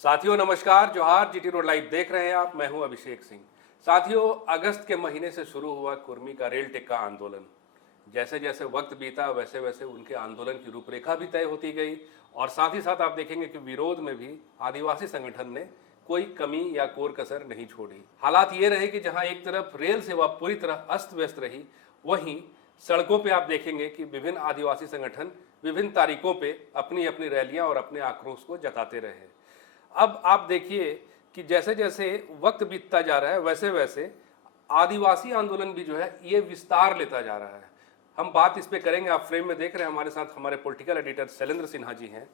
साथियों नमस्कार, जोहार। जीटी रोड लाइव देख रहे हैं आप। मैं हूं अभिषेक सिंह। साथियों, अगस्त के महीने से शुरू हुआ कुर्मी का रेल टिक्का आंदोलन। जैसे जैसे वक्त बीता वैसे वैसे उनके आंदोलन की रूपरेखा भी तय होती गई और साथ ही साथ आप देखेंगे कि विरोध में भी आदिवासी संगठन ने कोई कमी या कोर कसर नहीं छोड़ी। हालात ये रहे कि जहां एक तरफ रेल सेवा पूरी तरह अस्त व्यस्त रही, वहीं सड़कों पे आप देखेंगे कि विभिन्न आदिवासी संगठन विभिन्न तारीखों पे अपनी अपनी रैलियां और अपने आक्रोश को जताते रहे। अब आप देखिए कि जैसे जैसे वक्त बीतता जा रहा है वैसे वैसे आदिवासी आंदोलन भी जो है ये विस्तार लेता जा रहा है। हम बात इस पे करेंगे। आप फ्रेम में देख रहे हैं हमारे साथ हमारे पॉलिटिकल एडिटर शैलेंद्र सिन्हा जी हैं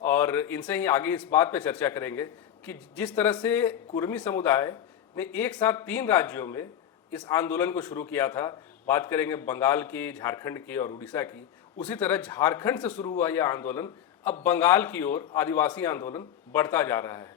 और इनसे ही आगे इस बात पे चर्चा करेंगे कि जिस तरह से कुर्मी समुदाय ने एक साथ 3 राज्यों में इस आंदोलन को शुरू किया था। बात करेंगे बंगाल की, झारखंड की और उड़ीसा की। उसी तरह झारखंड से शुरू हुआ यह आंदोलन अब बंगाल की ओर आदिवासी आंदोलन बढ़ता जा रहा है।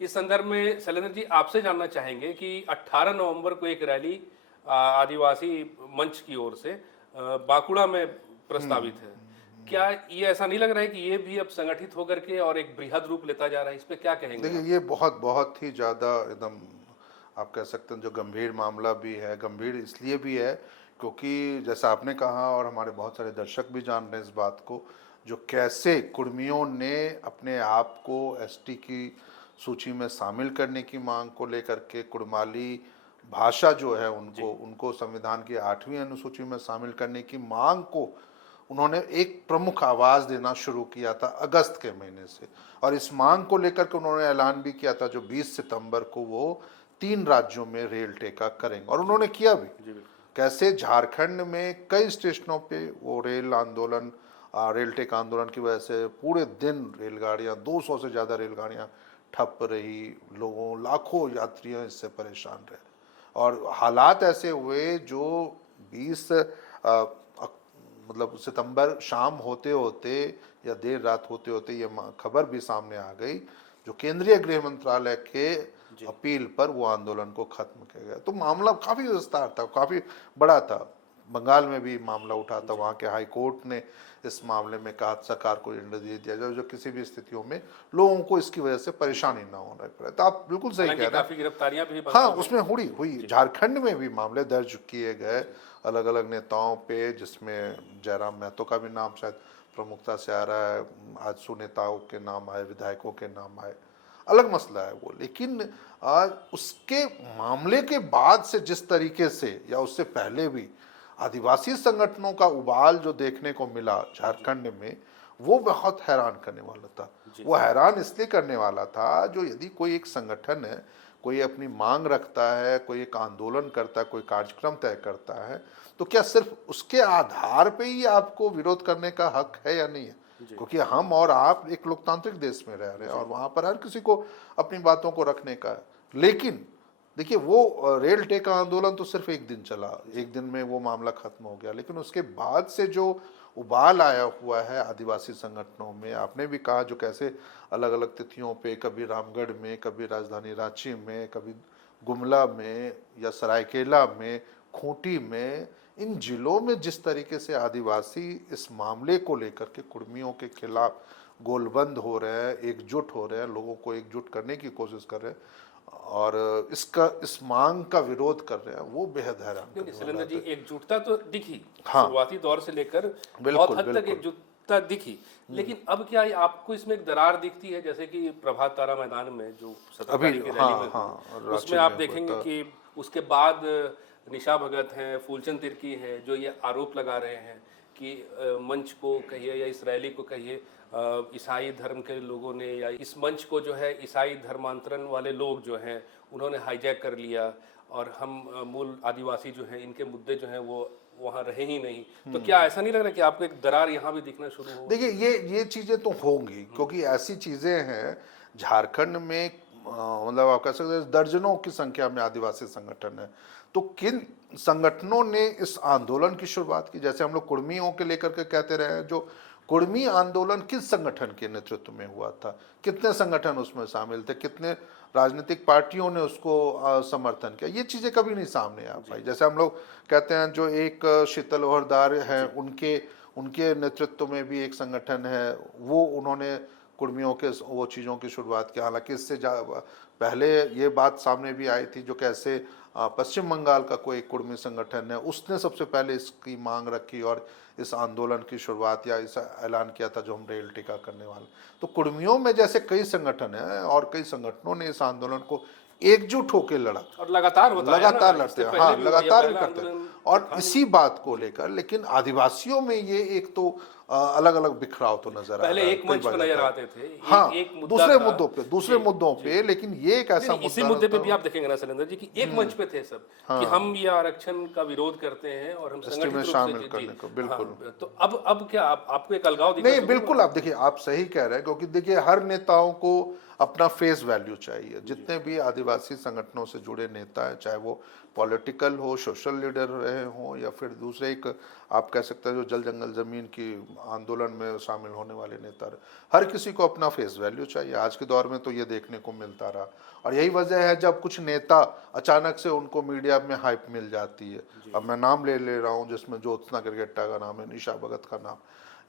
इस संदर्भ में शैलेंद्र जी आपसे जानना चाहेंगे कि 18 नवंबर को एक रैली आदिवासी मंच की ओर से बांकुड़ा में प्रस्तावित है। क्या ये ऐसा नहीं लग रहा है कि ये भी अब संगठित होकर के और एक बृहद रूप लेता जा रहा है? इस पे क्या कहेंगे? देखिए, ये बहुत बहुत ही ज़्यादा एकदम आप कह सकते हैं जो गंभीर मामला भी है। गंभीर इसलिए भी है क्योंकि जैसा आपने कहा और हमारे बहुत सारे दर्शक भी जान रहे हैं इस बात को, जो कैसे कुर्मियों ने अपने आप को एसटी की सूची में शामिल करने की मांग को लेकर के, कुड़माली भाषा जो है उनको संविधान की 8वीं अनुसूची में शामिल करने की मांग को उन्होंने एक प्रमुख आवाज़ देना शुरू किया था अगस्त के महीने से। और इस मांग को लेकर के उन्होंने ऐलान भी किया था जो 20 सितंबर को वो 3 राज्यों में रेल टेका करेंगे, और उन्होंने किया भी। कैसे झारखंड में कई स्टेशनों पे वो रेल टेका आंदोलन की वजह से पूरे दिन रेलगाड़ियाँ, 200 से ज़्यादा रेलगाड़ियाँ ठप रही, लाखों यात्रियों इससे परेशान रहे। और हालात ऐसे हुए जो 20 मतलब सितंबर शाम होते होते या देर रात होते होते ये खबर भी सामने आ गई, जो केंद्रीय गृह मंत्रालय के अपील पर वो आंदोलन को खत्म किया गया। तो मामला काफ़ी विस्तार था, काफ़ी बड़ा था। बंगाल में भी मामला उठा था, वहाँ के हाई कोर्ट ने इस मामले में कहा सरकार को निर्देश दिया जाए जो किसी भी स्थितियों में लोगों को इसकी वजह से परेशानी ना होना पड़े। तो आप बिल्कुल सही कह रहे हैं। काफी गिरफ्तारियां भी हाँ, उसमें हुई झारखंड में भी मामले दर्ज किए गए अलग अलग नेताओं पे, जिसमें जयराम महतो का भी नाम शायद प्रमुखता से आ रहा है। आजसू नेताओं के नाम आए, विधायकों के नाम आए, अलग मसला है वो। लेकिन आज उसके मामले के बाद से जिस तरीके से या उससे पहले भी आदिवासी संगठनों का उबाल जो देखने को मिला झारखंड में, वो बहुत हैरान करने वाला था। वो हैरान इसलिए करने वाला था जो यदि कोई एक संगठन है, कोई अपनी मांग रखता है, कोई एक आंदोलन करता है, कोई कार्यक्रम तय करता है, तो क्या सिर्फ उसके आधार पे ही आपको विरोध करने का हक है या नहीं है? क्योंकि हम और आप एक लोकतांत्रिक देश में रह रहे हैं और वहां पर हर किसी को अपनी बातों को रखने का है। लेकिन देखिए, वो रेल टेका आंदोलन तो सिर्फ एक दिन चला, एक दिन में वो मामला खत्म हो गया। लेकिन उसके बाद से जो उबाल आया हुआ है आदिवासी संगठनों में, आपने भी कहा जो कैसे अलग अलग तिथियों पे, कभी रामगढ़ में, कभी राजधानी रांची में, कभी गुमला में या सरायकेला में, खूंटी में, इन जिलों में जिस तरीके से आदिवासी इस मामले को लेकर के कुर्मियों के खिलाफ गोलबंद हो रहे हैं, एकजुट हो रहे हैं, लोगों को एकजुट करने की कोशिश कर रहे हैं और इस मांग का विरोध कर रहे हैं, वो बेहद हैरान। शैलेंद्र जी, एकजुटता तो दिखी, हाँ, शुरुआती दौर से लेकर बहुत हद तक एकजुटता दिखी। लेकिन अब क्या आपको इसमें एक दरार दिखती है? जैसे कि प्रभात तारा मैदान में जो 17 तारीख की रैली में उसमें आप देखेंगे कि उसके बाद निशा भगत हैं, फूलचंद तिर्की हैं, जो ये आरोप लगा रहे हैं कि मंच को कहिए या इस रैली को कहिए, ईसाई धर्म के लोगों ने या इस मंच को जो है ईसाई धर्मांतरण वाले लोग जो हैं उन्होंने हाईजैक कर लिया और हम मूल आदिवासी जो हैं इनके मुद्दे जो हैं वो वहाँ रहे ही नहीं। तो क्या ऐसा नहीं लग रहा कि आपको एक दरार यहाँ भी दिखना शुरू हो? देखिए, ये चीज़ें तो होंगी क्योंकि ऐसी चीज़ें हैं झारखंड में, मतलब आप कह सकते हैं दर्जनों की संख्या में आदिवासी संगठन है। तो किन संगठनों ने इस आंदोलन की शुरुआत की? जैसे हम लोग कुर्मियों के लेकर के कहते रहे हैं, जो कुर्मी आंदोलन किस संगठन के नेतृत्व में हुआ था, कितने संगठन उसमें शामिल थे, कितने राजनीतिक पार्टियों ने उसको समर्थन किया, ये चीज़ें कभी नहीं सामने आ पाई। जैसे हम लोग कहते हैं जो एक शीतल ओहरदार हैं, उनके नेतृत्व में भी एक संगठन है, वो उन्होंने कुर्मियों के वो चीज़ों की शुरुआत की। हालांकि इससे पहले ये बात सामने भी आई थी, जो कैसे पश्चिम बंगाल का कोई कुर्मी संगठन है, उसने सबसे पहले इसकी मांग रखी और इस आंदोलन की शुरुआत या इस ऐलान किया था जो हम रेल टिका करने वाले। तो कुर्मियों में जैसे कई संगठन हैं और कई संगठनों ने इस आंदोलन को एकजुट होकर लड़ा और लगातार होता है लगातार ना, लड़ते इससे हैं, पहले हाँ भी हुआ, ये लगातार भी पहला करते हैं। आंदोलन और था इसी बात को लेकर लेकिन आदिवासियों में ये एक तो अलग अलग बिखराव तो नजर आ रहा है। पहले एक कई मंच बार पर नजर जाता है। आते थे, हाँ, एक मुद्दा दूसरे था। मुद्दों पे, दूसरे जी, मुद्दों जी। पे, लेकिन ये एक ऐसा नहीं, इसी मुद्दा मुद्दे पे भी था। आप देखेंगे ना शैलेंद्र जी कि एक मंच पे थे सब कि हम ये आरक्षण का विरोध करते हैं और हम ST संगठित में रूप से शामिल जी, करने को, हाँ, बिल्कुल। तो अब क्या आपको एक अलगाव दिखना नहीं शुरू बिल्कुल, हुआ? आप देखिए, आप सही कह रहे हैं, क्योंकि देखिए हर नेताओं को अपना फेस वैल्यू चाहिए। जितने भी आदिवासी संगठनों से जुड़े नेता हैं, चाहे वो पॉलिटिकल हो, सोशल लीडर रहे हों, या फिर दूसरे एक आप कह सकते हैं जो जल जंगल जमीन की आंदोलन में शामिल होने वाले नेता रहे, हर किसी को अपना फेस वैल्यू चाहिए। आज के दौर में तो ये देखने को मिलता रहा, और यही वजह है जब कुछ नेता अचानक से उनको मीडिया में हाइप मिल जाती है। अब मैं नाम ले रहा हूँ, जिसमें ज्योत्सना गिरगट्टा का नाम है, निशा भगत का नाम,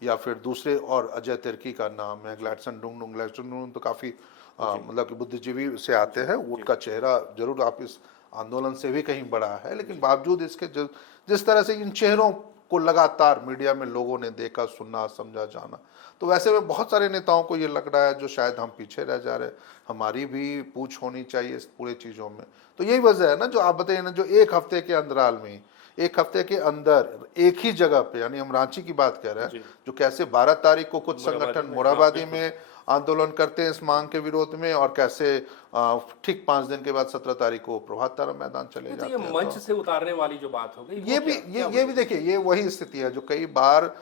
या फिर दूसरे और अजय तिर्की का नाम है, ग्लैडसन डुंगडुंग। ग्लैडसन डुंगडुंग तो काफ़ी मतलब कि बुद्धिजीवी से आते हैं, उनका चेहरा जरूर आप इस आंदोलन से भी कहीं बड़ा है, लेकिन बावजूद इसके जिस तरह से इन चेहरों को लगातार मीडिया में लोगों ने देखा, सुना, समझा, जाना, तो वैसे में बहुत सारे नेताओं को ये लग रहा है जो शायद हम पीछे रह जा रहे हैं, हमारी भी पूछ होनी चाहिए इस पूरे चीज़ों में। तो यही वजह है ना, जो आप बताइए ना, जो एक हफ्ते के अंतराल में, एक हफ्ते के अंदर एक ही जगह पे, यानी हम रांची की बात कर रहे हैं, जो कैसे 12 तारीख को कुछ संगठन मोराबादी में आंदोलन करते हैं इस मांग के विरोध में, और कैसे ठीक 5 दिन के बाद 17 तारीख को प्रभात तारा मैदान चले तो जाते ये हैं। मंच से उतारने वाली जो बात हो गई, ये भी ये भी देखिए, ये वही स्थिति है जो कई बार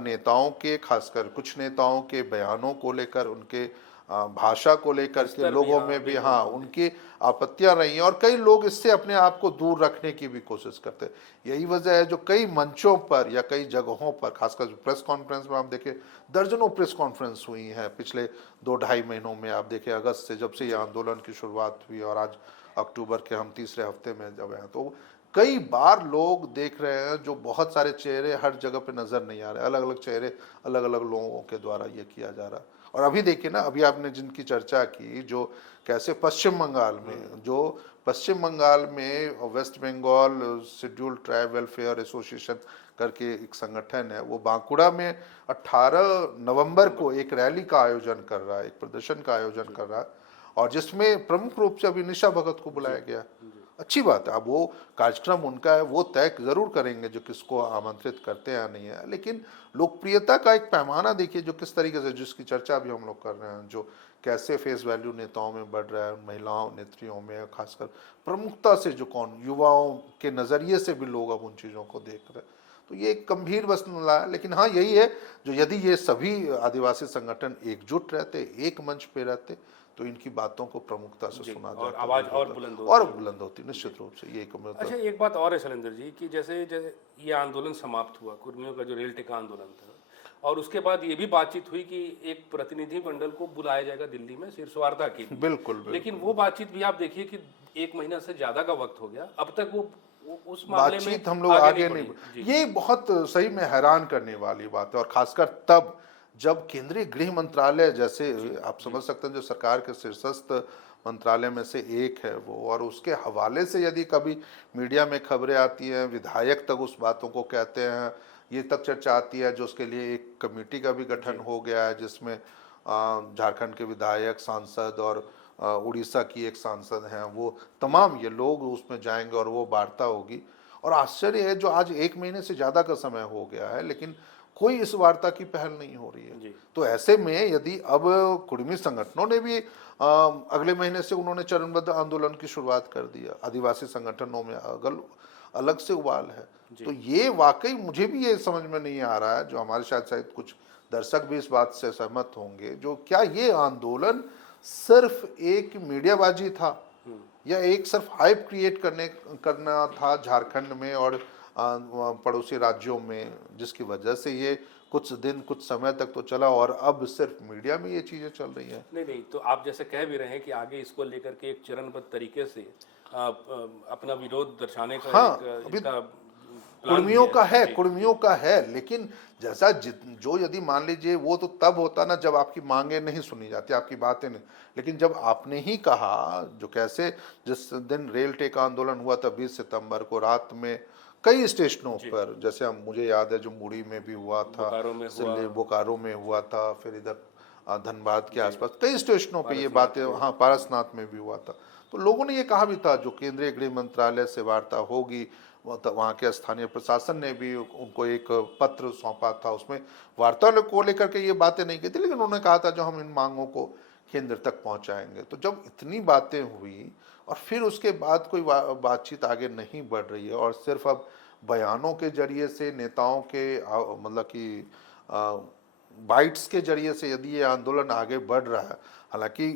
नेताओं के, खासकर कुछ नेताओं के बयानों को लेकर, उनके भाषा को लेकर के लोगों में भी हाँ उनकी आपत्तियां रही हैं, और कई लोग इससे अपने आप को दूर रखने की भी कोशिश करते हैं। यही वजह है जो कई मंचों पर या कई जगहों पर, खासकर प्रेस कॉन्फ्रेंस में आप देखें, दर्जनों प्रेस कॉन्फ्रेंस हुई हैं पिछले 2-2.5 महीनों में। आप देखें अगस्त से, जब से ये आंदोलन की शुरुआत हुई, और आज अक्टूबर के हम तीसरे हफ्ते में जब हैं, तो कई बार लोग देख रहे हैं जो बहुत सारे चेहरे हर जगह पे नजर नहीं आ रहे, अलग अलग चेहरे अलग अलग लोगों के द्वारा ये किया जा रहा है। और अभी देखिए ना, अभी आपने जिनकी चर्चा की, जो कैसे पश्चिम बंगाल में, जो पश्चिम बंगाल में West Bengal scheduled tribe welfare association करके एक संगठन है, वो बांकुड़ा में 18 नवंबर को एक रैली का आयोजन कर रहा है, एक प्रदर्शन का आयोजन कर रहा है, और जिसमें प्रमुख रूप से अभी निशा भगत को बुलाया गया। अच्छी बात है, अब वो कार्यक्रम उनका है, वो तय जरूर करेंगे जो किसको आमंत्रित करते हैं या नहीं है, लेकिन लोकप्रियता का एक पैमाना देखिए जो किस तरीके से, जिसकी चर्चा भी हम लोग कर रहे हैं, जो कैसे फेस वैल्यू नेताओं में बढ़ रहा है, महिलाओं नेत्रियों में, खासकर प्रमुखता से जो कौन युवाओं के नज़रिए से भी लोग अब उन चीज़ों को देख रहे हैं, तो ये एक गंभीर मसला है। लेकिन हाँ यही है, जो यदि ये सभी आदिवासी संगठन एकजुट रहते, एक मंच पे रहते, तो इनकी बातों को प्रमुखता से सुना जाता, और आवाज और बुलंद होती, और बुलंद होती निश्चित रूप से। ये अच्छा, एक बात और है शैलेंद्र जी कि जैसे जैसे ये आंदोलन समाप्त हुआ, कुर्मियों का जो रेल टिका आंदोलन था, और उसके बाद ये भी बातचीत हुई कि एक प्रतिनिधि मंडल को बुलाया जाएगा दिल्ली में शीर्ष वार्ता की। बिल्कुल, लेकिन वो बातचीत भी आप देखिए कि 1 महीना से ज्यादा का वक्त हो गया, अब तक वो उस मामले में बातचीत हम लोग आगे नहीं। ये बहुत सही में हैरान करने वाली बात है, और खासकर तब जब केंद्रीय गृह मंत्रालय, जैसे आप समझ सकते हैं जो सरकार के शीर्षस्थ मंत्रालय में से एक है वो, और उसके हवाले से यदि कभी मीडिया में खबरें आती हैं, विधायक तक उस बातों को कहते हैं, ये तक चर्चा आती है, जो उसके लिए एक कमेटी का भी गठन हो गया है, जिसमें झारखंड के विधायक, सांसद और उड़ीसा की एक सांसद हैं, वो तमाम ये लोग उसमें जाएंगे और वो वार्ता होगी। और आश्चर्य है, जो आज 1 महीने से ज़्यादा का समय हो गया है, लेकिन कोई इस वार्ता की पहल नहीं हो रही है। तो ऐसे में यदि अब कुर्मी संगठनों ने भी अगले महीने से उन्होंने चरणबद्ध आंदोलन की शुरुआत कर दिया, आदिवासी संगठनों में अलग से उबाल है, तो ये वाकई मुझे भी ये समझ में नहीं आ रहा है, जो हमारे शायद कुछ दर्शक भी इस बात से सहमत होंगे, जो क्या ये आंदोलन सिर्फ एक मीडियाबाजी था, या एक सिर्फ हाइप क्रिएट करना था झारखंड में और पड़ोसी राज्यों में, जिसकी वजह से ये कुछ दिन कुछ समय तक तो चला, और अब सिर्फ मीडिया में ये चीजें चल रही हैं। नहीं, तो आप जैसे कह भी रहे हैं कि आगे इसको लेकर के एक चरणबद्ध तरीके से अपना विरोध दर्शाने का हाँ, इसका कुर्मियों का है, जी, कुर्मियों का है, लेकिन जैसा जो यदि मान लीजिए वो तो तब होता ना जब आपकी मांगे नहीं सुनी जाती, आपकी बातें नहीं, लेकिन जब आपने ही कहा, जो कैसे जिस दिन रेल टेक आंदोलन हुआ था 20 सितंबर को रात में कई स्टेशनों जी। पर, जैसे हम मुझे याद है जो मुड़ी में भी हुआ था, बोकारो में हुआ, बोकारो में हुआ था, फिर इधर धनबाद के आसपास कई स्टेशनों पे ये पारसनाथ बातें, के, हाँ पारसनाथ में भी हुआ था। तो लोगों ने ये कहा भी था जो केंद्रीय गृह मंत्रालय से वार्ता होगी, वहाँ के स्थानीय प्रशासन ने भी उनको एक पत्र सौंपा था, उसमें वार्ता को लेकर के ये बातें नहीं की थी, लेकिन उन्होंने कहा था जो हम इन मांगों को केंद्र तक पहुंचाएंगे। तो जब इतनी बातें हुई और फिर उसके बाद कोई बातचीत आगे नहीं बढ़ रही है और सिर्फ अब बयानों के जरिए से नेताओं के मतलब कि बाइट्स के जरिए से यदि ये आंदोलन आगे बढ़ रहा है, हालांकि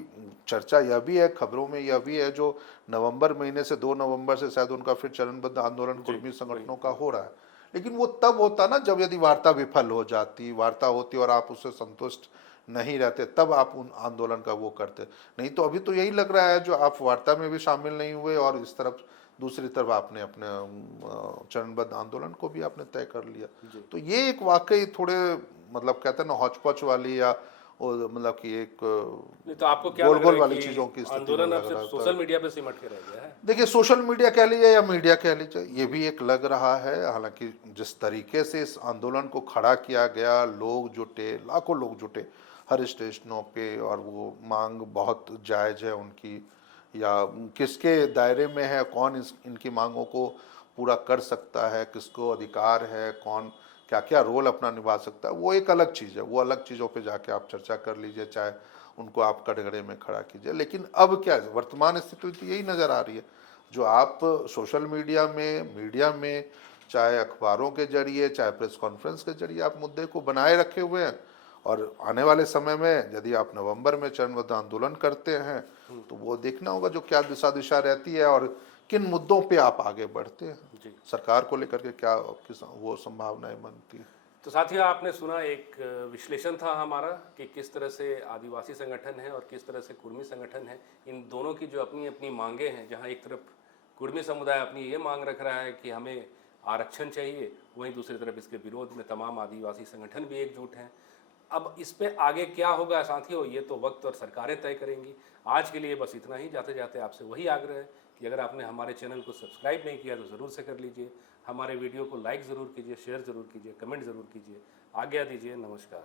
चर्चा यह भी है, खबरों में यह भी है जो नवंबर महीने से 2 नवंबर से शायद उनका फिर चरणबद्ध आंदोलन कुर्मी संगठनों का हो रहा है, लेकिन वो तब होता ना जब यदि वार्ता विफल हो जाती, वार्ता होती और आप उससे संतुष्ट नहीं रहते, तब आप उन आंदोलन का वो करते। नहीं तो अभी तो यही लग रहा है जो आप वार्ता में भी शामिल नहीं हुए और इस तरफ दूसरी तरफ आपने अपने चरणबद्ध आंदोलन को भी आपने तय कर लिया। तो ये एक वाकई थोड़े मतलब कहते हैं ना हौच-पौच वाली या मतलब कि एक नहीं तो आपको क्या गोल लग गोल रहा है वाली कि चीजों की स्थिति में आंदोलन अब लग सिर्फ रहा सोशल था। मीडिया पे सिमट के रह गया है? देखिए सोशल मीडिया कह लीजिए या मीडिया कह लीजिए, ये भी एक लग रहा है। हालांकि जिस तरीके से इस आंदोलन को खड़ा किया गया, लोग जुटे, लाखों लोग जुटे हर स्टेशनों पे, और वो मांग बहुत जायज है उनकी, या किसके दायरे में है, कौन इनकी मांगों को पूरा कर सकता है, किसको अधिकार है, कौन क्या क्या रोल अपना निभा सकता है, वो एक अलग चीज़ है। वो अलग चीज़ों पे जाके आप चर्चा कर लीजिए, चाहे उनको आप कटघरे में खड़ा कीजिए। लेकिन अब क्या है, वर्तमान स्थिति तो यही नज़र आ रही है, जो आप सोशल मीडिया में चाहे अखबारों के जरिए, चाहे प्रेस कॉन्फ्रेंस के जरिए आप मुद्दे को बनाए रखे हुए हैं, और आने वाले समय में यदि आप नवंबर में चरणबद्ध आंदोलन करते हैं तो वो देखना होगा जो क्या दिशा रहती है और किन मुद्दों पे आप आगे बढ़ते हैं, जी। सरकार को लेकर के क्या वो संभावनाएं बनती है। तो साथियों, आपने सुना एक विश्लेषण था हमारा कि किस तरह से आदिवासी संगठन है और किस तरह से कुर्मी संगठन है, इन दोनों की जो अपनी अपनी मांगे हैं, जहां एक तरफ कुर्मी समुदाय अपनी ये मांग रख रहा है कि हमें आरक्षण चाहिए, वहीं दूसरी तरफ इसके विरोध में तमाम आदिवासी संगठन भी एकजुट हैं। अब इस पे आगे क्या होगा साथियों, ये तो वक्त और सरकारें तय करेंगी। आज के लिए बस इतना ही। जाते जाते आपसे वही आग्रह है कि अगर आपने हमारे चैनल को सब्सक्राइब नहीं किया तो ज़रूर से कर लीजिए, हमारे वीडियो को लाइक ज़रूर कीजिए, शेयर ज़रूर कीजिए, कमेंट ज़रूर कीजिए। आज्ञा दीजिए, नमस्कार।